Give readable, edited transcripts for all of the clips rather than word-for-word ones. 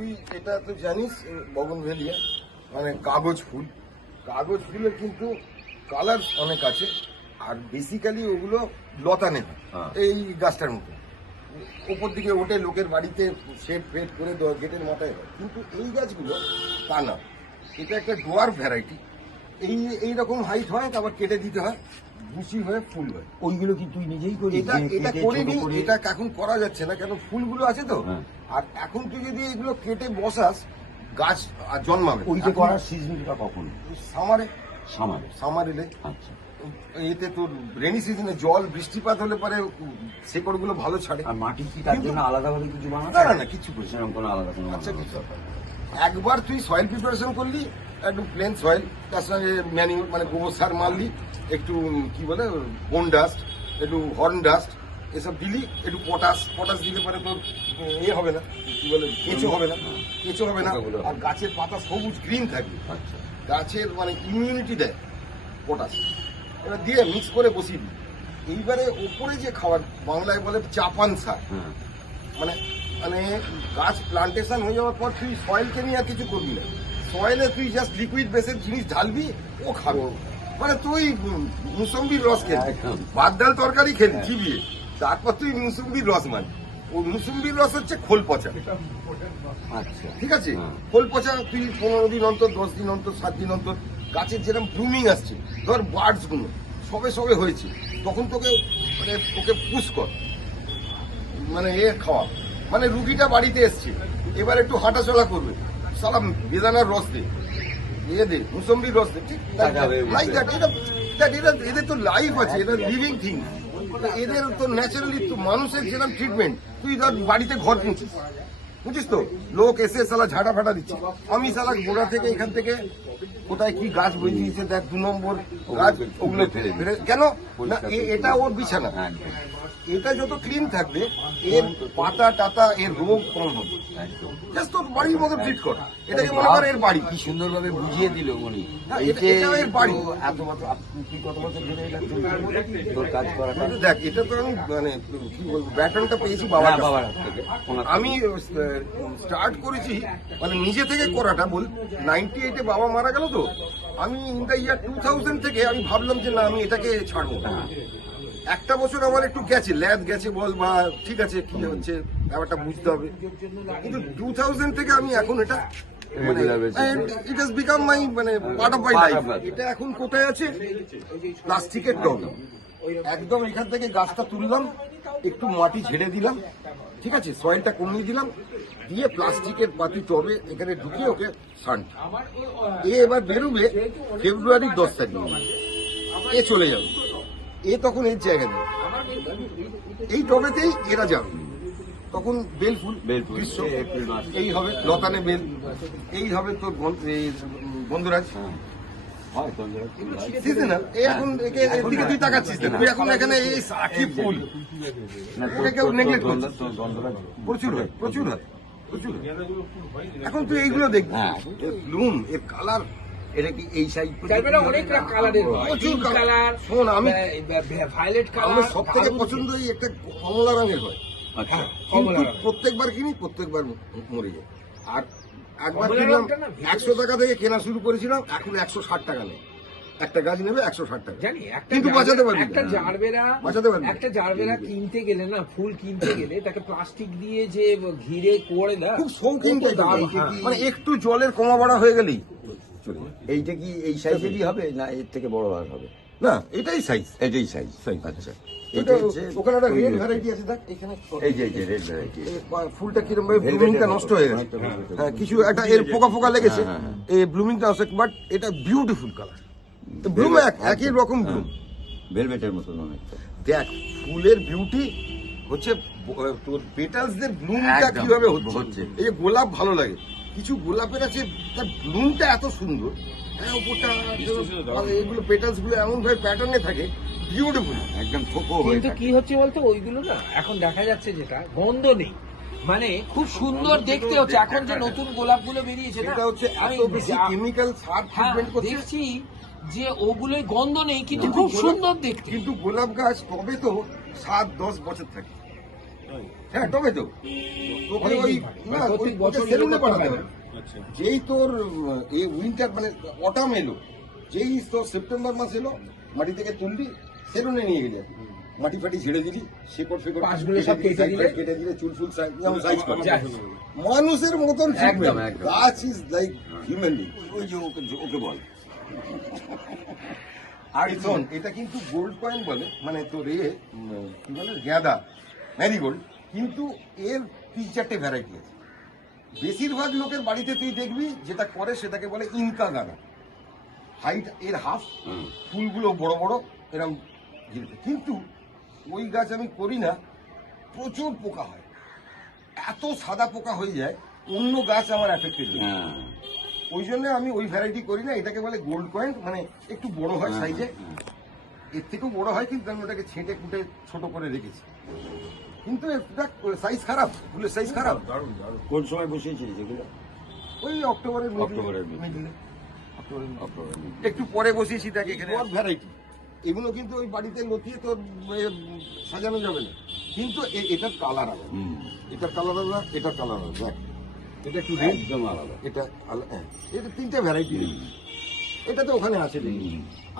তুই এটা তো জানিস বগনভেলিয়া মানে কাগজ ফুল। কাগজ ফুলের কিন্তু কালার অনেক আছে, আর বেসিক্যালি ওগুলো লতানে হয় এই গাছটার মতো, উপর দিকে ওঠে লোকের বাড়িতে শেড ফেড করে গেটের মাথায় হয়। কিন্তু এই গাছগুলো তা না, এটা একটা ডোয়ার ভ্যারাইটি। এইরকম হাইট হয়, আবার কেটে দিতে হয়, বুশি হয়ে ফুল হয়। ওইগুলো কি তুই নিজেই করিস? এটা করিনি, এটা এখন করা যাচ্ছে না, কেন ফুলগুলো আছে তো। আর এখন তুই যদি এগুলো কেটে বসাস গাছ আর জন্মাবে। ওইটা করার সিজনটা কখন? সামার এলে। আচ্ছা, এতে তোর রেনি সিজনে জল বৃষ্টিপাত হলে পরে শেকড়গুলো ভালো ছাড়ে। আর মাটি কি তার জন্য আলাদাভাবে কিছু বানাতে? না কিছু করিস না, সেরকম কোনো আলাদা কোনো আচ্ছা কিছু একবার তুই সয়েল প্রিপারেশন করলি, একটু প্লেন সয়েল, তার সঙ্গে ম্যানিউর মানে গোবর সার মারলি, একটু কি বলে বোন ডাস্ট, একটু হর্ন ডাস্ট এসব দিলি, একটু পটাশ দিলে পরে তোর হবে না, কি বলে কেঁচো হবে না, আর গাছের পাতা সবুজ গ্রিন থাকবে। আচ্ছা, গাছের মানে ইমিউনিটি দেয় পটাশ। এবার দিয়ে মিক্স করে বসিয়ে দিই। এইবারে ওপরে যে খাবার বাংলায় বলে চাপান সার, মানে মানে গাছ প্লান্টেশন হয়ে যাওয়ার পর তুই সয়েলকে নিয়ে আর কিছু করবি না, সয়েলে তুই জাস্ট লিকুইড বেসের জিনিস ঢালবি, ও খাবে। মানে তুই মুসম্বির রস খেলবি, ভাত ডাল তরকারি খেলি চিবিয়ে, তারপর তুই মুসম্বির রস মানবি। ও মুসম্বির রস হচ্ছে খোল পচা। আচ্ছা, ঠিক আছে, খোল পচা তুই 15 দিন অন্তর, 10 দিন অন্তর, 7 দিন অন্তর, গাছের যেরকম ব্লুমিং আসছে, ধর বার্ডস গুলো সবে হয়েছে, তখন তোকে মানে ওকে পুশ কর, মানে খাওয়া। মানে রুগীটা বাড়িতে এসছে, এবার একটু হাঁটাচলা করবে, সালা বেদানার রস দে, দে মুসম্বির রস দে, ঠিক এদের তো লাইফ আছে, এটা লিভিং থিং। এদের তো ন্যাচারালি তো মানুষের যেরকম ট্রিটমেন্ট, তুই ধর বাড়িতে ঘর পুঁছিস, বুঝিস তো, লোক এসে সালা ঝাঁটা ফাটা দিচ্ছে, আমি সালা গোড়া থেকে এখান থেকে কোথায় কি গাছ বইছে দেখ, 2 নম্বর গাছ, ওগুলো ফেলে কেন না, এটা ওর বিছানা। এটা যত ক্লিন থাকবে এর পাতা টাতা এর রোগ কম হবে। জাস্ট তোর বাড়ির মতো ট্রিট কর, এটাকে মনে কর এর বাড়ি। কি সুন্দরভাবে বুঝিয়ে দিল উনি। এটা এর বাড়ি। এত বছর তুই কত বছর ধরে তোর কাজ করাটা? দেখ, এটা তো আমি মানে কি বলবো, ব্যাটনটা পেয়েছি বাবার থেকে। আমি স্টার্ট করেছি মানে নিজে থেকে করাটা, বল 98-এ বাবা মারা গেল, তো আমি ইন দ্য ইয়ার 2000 থেকে আমি ভাবলাম যে না, আমি এটাকে ছাড়বো। একটা বছর আমার একটু গেছে, ল্যাদ গেছে বল, বা ঠিক আছে কি হচ্ছে ব্যাপারটা বুঝতে হবে, কিন্তু 2000 থেকে আমি এখন এটা ইট হ্যাজ বিকাম মাই মানে পার্ট অফ মাই লাইফ। এটা এখন কোথায় আছে? প্লাস্টিকের টব। একদম এখান থেকে গাছটা তুললাম, একটু মাটি ঝেড়ে দিলাম, ঠিক আছে, সয়েলটা কমিয়ে দিলাম, দিয়ে প্লাস্টিকের পাতি টবে এখানে ঢুকিয়ে ওকে সান। এবার বেরোবে ফেব্রুয়ারির 10 তারিখ, এ চলে যাবে, এ তখন এই জায়গা দেবে, এই টবেতেই এরা যাবে, তখন বেল ফুল গ্রীষ্ম, এই হবে লতানে বেল, এই হবে তোর বন্ধুরাজ সিজনাল। এখন একে এর দিকে তুই তাকাচ্ছিস, তুই এখন এখানে এই সাকি ফুল, ওকে কেউ নেগলেক্ট করছে, প্রচুর হয়। এখন তুই এইগুলো দেখবি, ব্লুম, এর কালার, এটা কি এই সাইজ অনেক কালারের, প্রচুর কালার। শোন, আমি ভায়োলেট কালার, আমার সব থেকে পছন্দ এই একটা কমলা রঙের হয়। আচ্ছা, কিন্তু প্রত্যেকবার কিনি, প্রত্যেকবার মরে যায়। আর একবার কিনলাম 100 টাকা থেকে কেনা শুরু করেছিলাম, এখন 160 টাকা নেই। একটা গাছ নেবে 160 টাকা, জানি কিন্তু বাঁচাতে পারবি একটা জারবেরা কিনতে গেলে না, ফুল কিনতে গেলে তাকে প্লাস্টিক দিয়ে যে ঘিরে করে না, খুব শৌখিন মানে একটু জলের কমা বাড়া হয়ে গেলেই চলে। এইটা কি এই সাইজেরই হবে না এর থেকে বড় আর হবে? না, এটাই সাইজ। আচ্ছা, এটা ওখানে একটা রেড ভ্যারাইটি আছে, দেখ এখানে এই যে রেড ভ্যারাইটি, ফুলটা কিরম ভাবে ব্লুমিংটা নষ্ট হয়ে গেছে, হ্যাঁ কিছু একটা এর পোকা লেগেছে, এই ব্লুমিংটা আছে, বাট এটা বিউটিফুল কালার, ব্লুম একই রকম ব্লুম, ভেলভেটের মতন অনেকটা। দেখ ফুলের বিউটি হচ্ছে তোর পেটালসদের ব্লুমটা কিভাবে হচ্ছে। এই যে গোলাপ ভালো লাগে, কিছু গোলাপের আছে তার ব্লুমটা এত সুন্দর, হ্যাঁ ওপরটা এগুলো পেটালস গুলো এমন ভাবে প্যাটার্নে থাকে, বিউটিফুল, একদম থোকো। কিন্তু কি হচ্ছে বলতো, ওইগুলো না এখন দেখা যাচ্ছে যেটা গন্ধ নেই, মানে খুব সুন্দর দেখতে হচ্ছে। এখন যে নতুন গোলাপগুলো বেরিয়েছে না, এটা হচ্ছে আমি এত বেশি কেমিক্যাল সার ট্রিটমেন্ট করছে, দেখছি যে ওগুলোর গন্ধ নেই, কিন্তু খুব সুন্দর দেখতে। কিন্তু গোলাপ গাছ তবে তো 7-10 বছর থাকে। হ্যাঁ টমেটো তোকে ওই না প্রত্যেক বছর বছর সেলুনে এরকম পাঠাতে হবে। হবে যেই তোর এই উইন্টার মানে অটাম এলো যেই তোর সেপ্টেম্বর মাস এলো মাটি থেকে তুলবি সেলুনে নিয়ে গেলি মাটি ফাটি ঝেড়ে দিলি শেকড় ফেকড় পাশগুলো সব কেটে দিলে? কেটে দিলে চুল ফুল সাইজ করে যাক। মানুষের মতন একদম, treatment। একদম। গাছ ইজ লাইক হিউম্যান বিং। ওই যে ওকে বল আর শোন এটা কিন্তু গোল্ড কয়েন বলে মানে তোর কি বলে গ্যাদা ম্যারিগোল্ড কিন্তু এর 3-4টে ভ্যারাইটি আছে বেশিরভাগ লোকের বাড়িতে তুই দেখবি যেটা করে সেটাকে বলে ইনকা গাঁদা হাইট এর হাফ ফুলগুলো বড় বড় এরকম কিন্তু ওই গাছ আমি করি না প্রচুর পোকা হয় এত সাদা পোকা হয়ে যায় অন্য গাছ আমার অ্যাফেক্টেড হয় হ্যাঁ ওই জন্য আমি ওই ভ্যারাইটি করি না এটাকে বলে গোল্ড কয়েন মানে একটু বড় হয় সাইজে এর থেকেও বড় হয় কিন্তু আমি ওটাকে ছেঁটে কুটে ছোট করে রেখেছি কিন্তু এটা সাইজ খারাপ ফুলের সাইজ খারাপ কোন সময় বসিয়েছিস যেগুলো ওই অক্টোবরের অক্টোবরের মিডলে অক্টোবর একটু পরে বসিয়েছি দেখ এখানে ভ্যারাইটি এগুলো কিন্তু ওই বাড়িতে লতিয়ে তোর সাজানো যাবে না কিন্তু এটার কালার আলাদা এটার কালার আলাদা এটার কালার আলাদা দেখ এটা একটু রেড একদম আলাদা এটা হ্যাঁ এটা 3টে ভ্যারাইটি এটা তো ওখানে আছে দেখি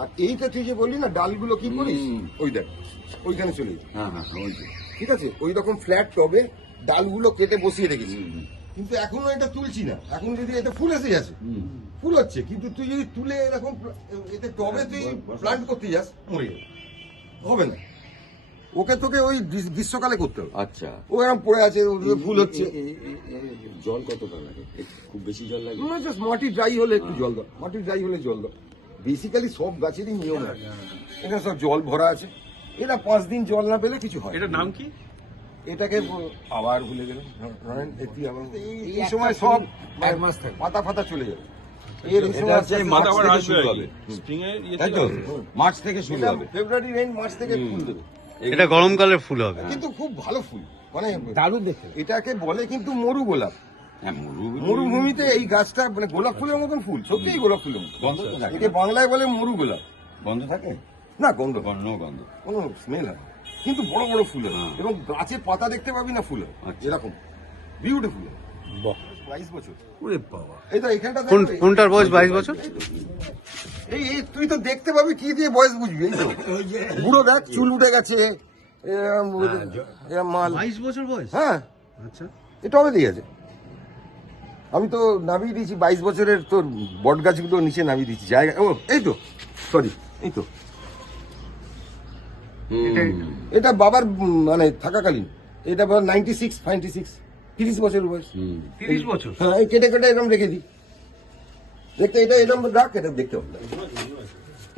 আর এইটা তুই যে বললি না ডালগুলো কি করিস ওই দেখ ওইখানে চলে যায় হ্যাঁ হ্যাঁ ওই যে ঠিক আছে ওই রকম ফ্ল্যাট টবে ডালগুলো কেটে বসিয়ে রেখেছি কিন্তু এখনো এটা তুলছি না এখন যদি এটা ফুল এসে যাচ্ছে ফুল হচ্ছে কিন্তু তুই যদি তুলে এরকম এতে টবে তুই প্লান্ট করতে যাস মরে যাবে হবে না ওকে তোকে ওই গ্রীষ্মকালে করতে হবে আচ্ছা ও এরকম পড়ে আছে ফুল হচ্ছে জল কতটা লাগে খুব বেশি জল লাগে না জাস্ট মাটি ড্রাই হলে একটু জল দাও মাটি ড্রাই হলে জল দাও বেসিক্যালি সব গাছেরই নিয়ম আছে এখানে সব জল ভরা আছে এরা 5 দিন জল না পেলে কিছু হয় এটার নাম কি? এটাকে আবার ভুলে গেলাম এই সময় সব এক মাস থাকে। পাতা ফাতা চলে যাবে এর এই এটা সময় হচ্ছে মাথা মার্চ আবার থেকে আসবে শুরু আর হবে কি। স্প্রিং এর ইয়ে তাই তো থেকে? মার্চ থেকে শুরু হবে ফেব্রুয়ারি রেঞ্জ মার্চ থেকে ফুল দেবে এটা গরমকালের ফুল হবে কিন্তু খুব ভালো ফুল মানে দারুণ দেখতে এটাকে বলে কিন্তু মরু গোলাপ হ্যাঁ মরুভূমিতে এই গাছটা মানে গোলাপ ফুলের মতন ফুল সত্যিই গোলাপ ফুলের মতন গন্ধ তো থাকে একে বাংলায় বলে মরু গোলাপ গন্ধ থাকে না গন্ধ গন্ধ গন্ধ কোনো স্মেল হয় না। কিন্তু বড় বড় ফুল হয় এবং গাছের পাতা দেখতে পাবি না ফুল হয় আচ্ছা। এরকম বিউটিফুল বাহ। 22 বছর ওরে বাবা এই তো এখানটা কোন কোনটার বয়স 22 বছর এই এই তুই তো দেখতে পাবি কি দিয়ে বয়স বুঝবি এই তো বুড়ো দেখ চুল উঠে গেছে এরম মাল 22 বছর বয়স হ্যাঁ আচ্ছা এটা হবে দিয়ে আছে আমি তো নামিয়ে দিয়েছি 22 বছরের তোর বট গাছগুলো নিচে নামিয়ে দিয়েছি জায়গা ও এই তো সরি এই তো এটা বাবার মানে থাকাকালীন এটা 96 30 বছর বয়স 30 বছর হ্যাঁ এই কেটে কেটে এরকম রেখে দিই দেখতে এটা এরকম রাখ এটা দেখতে হবে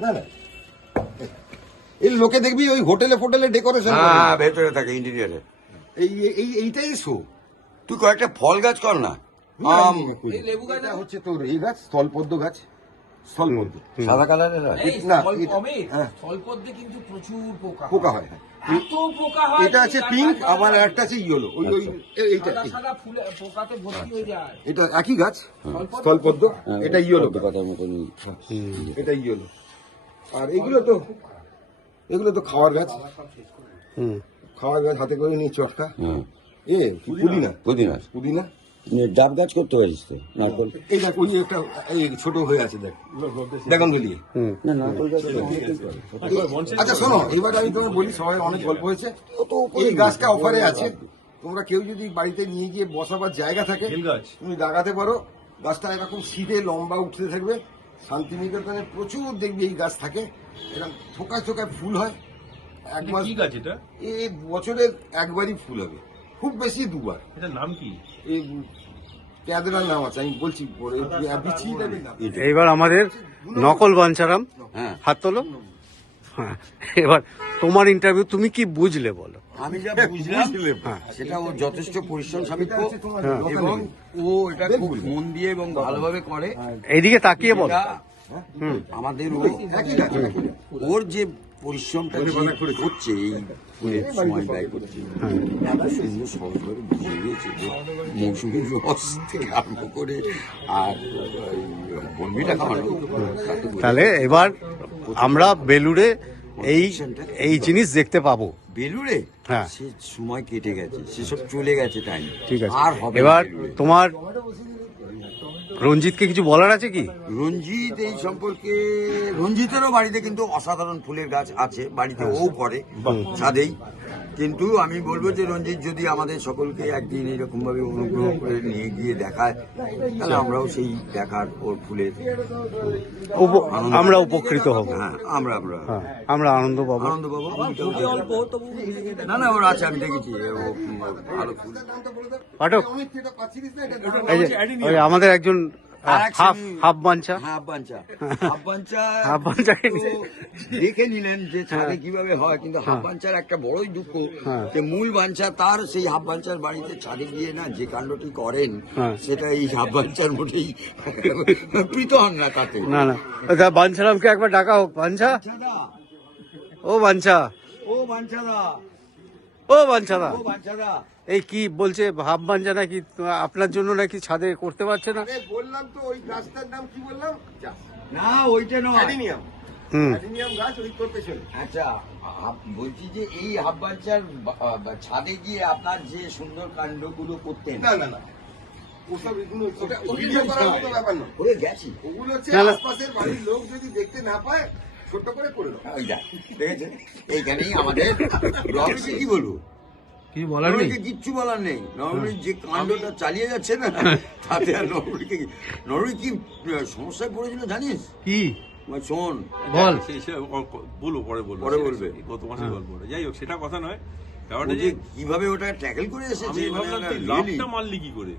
না না এই লোকে দেখবি ওই হোটেলে ফোটেলে ডেকোরেশন হ্যাঁ ভেতরে থাকে ইন্টেরিয়ারে এইটাই শো তুই কয়েকটা ফল গাছ কর না আম এই লেবু গাছ এটা হচ্ছে তোর এই গাছ স্থলপদ্ম গাছ স্থলপদ্ম সাদা কালারের হয় এই না, স্থল- এটা- অমিত, হ্যাঁ। স্থলপদ্মে কিন্তু প্রচুর পোকা পোকা হয় এত পোকা হয় এটা আছে যে পিঙ্ক তার আবার গাছ একটা আছে ইয়েলো ওই ওই এইটা সাদা সাদা ফুলে পোকাতে ভর্তি হয়ে যায় এটা একই গাছ স্থলপদ্ম এটা ইয়েলো কথার মতন এটা ইয়েলো আর এগুলো তো খাওয়ার গাছ খাওয়ার গাছ হাতে করে নিয়ে চটকা পুদিনা পুদিনা পুদিনা ডাব গাছ করতে পারিস তো নারকল এই দেখ ওই একটা এই ছোট হয়ে আছে দেখ বেগুন ধলিয়ে না নারকল গাছ আচ্ছা শোনো এবার আমি তোমাকে বলি সবাই অনেক গল্প হয়েছে এই গাছটা অফারে আছে তোমরা কেউ যদি বাড়িতে নিয়ে গিয়ে বসাবার জায়গা থাকে বেল গাছ। তুমি লাগাতে পারো গাছটা এরকম শীতে লম্বা উঠতে থাকবে শান্তিনিকেতনে প্রচুর দেখবি এই গাছ থাকে এরকম থোকায় থোকায় ফুল হয় এক মাস কি গাছ এটা? এই বছরে একবারই ফুল হবে খুব বেশি দুবার এটার নাম কি? এই প্যাদরার নাম আছে আমি বলছি পরে বিচি নাকি নাম। এইবার আমাদের নকল বাঞ্চারাম হ্যাঁ হাত তোলো হ্যাঁ এবার তোমার ইন্টারভিউ তুমি কি বুঝলে বলো আমি যা বুঝলাম সেটা ও যথেষ্ট পরিশ্রম সাপেক্ষ এটা হচ্ছে তোমার local এবং name। ও এটা খুব মন দিয়ে এবং ভালোভাবে করে এইদিকে তাকিয়ে বলো এটা আমাদের একই গাছ একই গাছ। ওর যে পরিশ্রমটা যে করছে এই ফুলের সময় ব্যয় করছে এত সুন্দর সহজভাবে বুঝিয়ে দিয়েছে যে মৌসুমি রস থেকে আরম্ভ করে আর বনবিটা খাওয়ানো তাহলে এবার আমরা বেলুড়ে এই জিনিস দেখতে পাবো বেলুড়ে হ্যাঁ। সে সময় কেটে গেছে, সেসব চলে গেছে টাইম। ঠিক আছে, আর হবে না এবার বেলুড়ে। তোমার রঞ্জিতকে কিছু বলার আছে কি? রঞ্জিত এই সম্পর্কে, রঞ্জিতেরও বাড়িতে কিন্তু অসাধারণ ফুলের গাছ আছে, বাড়িতে ও করে ছাদেই। কিন্তু আমি বলবো যে রঞ্জিত যদি আমাদের সকলকে একদিন এরকম ভাবে অনুগ্রহ করে নিয়ে গিয়ে দেখায়, তাহলে আমরাও সেই দেখার ওর ফুলের আমরা উপকৃত হব। হ্যাঁ আমরা হ্যাঁ, আমরা আনন্দ পাবো। আনন্দ পাবো। না না ওর আছে, আমি দেখেছি ও ভালো ফুল। পাঠক, অমিত, এটা পাচ্ছিস না, এটা এই যে ওই আমাদের একজন হাফ বাঞ্চা, হাফ বাঞ্চা হাফ বাঞ্চাকে নিয়ে দেখে নিলেন যে ছাদে কিভাবে হয়, কিন্তু হাফ বাঞ্চার একটা বড়ই দুঃখ যে মূল বাঞ্চা তার সেই হাফ বাঞ্চার বাড়িতে ছাদে গিয়ে না যে কাণ্ডটি করেন, সেটা এই হাফ বাঞ্চার মোটেই প্রীত হন না তাতে। না না, বাঞ্ছারামকে একবার ডাকা হোক। বাঞ্ছা, ও বাঞ্ছা, ও বাঞ্চাদা, ও বাঞ্ছাদা, ও বাঞ্চাদা, এই কি বলছে হাফ বাঞ্চা নাকি আপনার জন্য নাকি ছাদে করতে পারছে না? আরে বললাম তো, ওই গাছটার নাম কি বললাম? না ওইটা নয়, অ্যাডিনিয়াম। হুম, অ্যাডিনিয়াম গাছ, ওই তোর পেছনে। আচ্ছা বলছি যে এই হাফ বাঞ্চার ছাদে গিয়ে আপনার যে সুন্দর কাণ্ডগুলো করতেন, না না না, ওসব এগুলো ভিডিও করার মতো ব্যাপার না। ওরে গেছি ওগুলো হচ্ছে না, না। আশপাশের বাড়ির লোক যদি দেখতে না পায়, ছোট্ট করে করে দাও। ওই দেখ, দেখেছেন? এইখানেই আমাদের রবিকে কি বলবো, কিছু বলার নেই। নরহরিকে কিচ্ছু বলার নেই। নরহরি যে কাণ্ডটা চালিয়ে যাচ্ছে না, তাতে আর নরহরি কি সমস্যায় পড়েছিল জানিস? কি শোন, বল। বলবো পরে বলবো, পরে বলবে। গত মাসে গল্প ওটা। যাই হোক, সেটা কথা নয়। ও ব্যাপারটা যে যে কিভাবে ওটা ট্যাকেল করে এসেছে, আমি মানে ভাবলাম তুই really- লাভটা মারলি কি করে।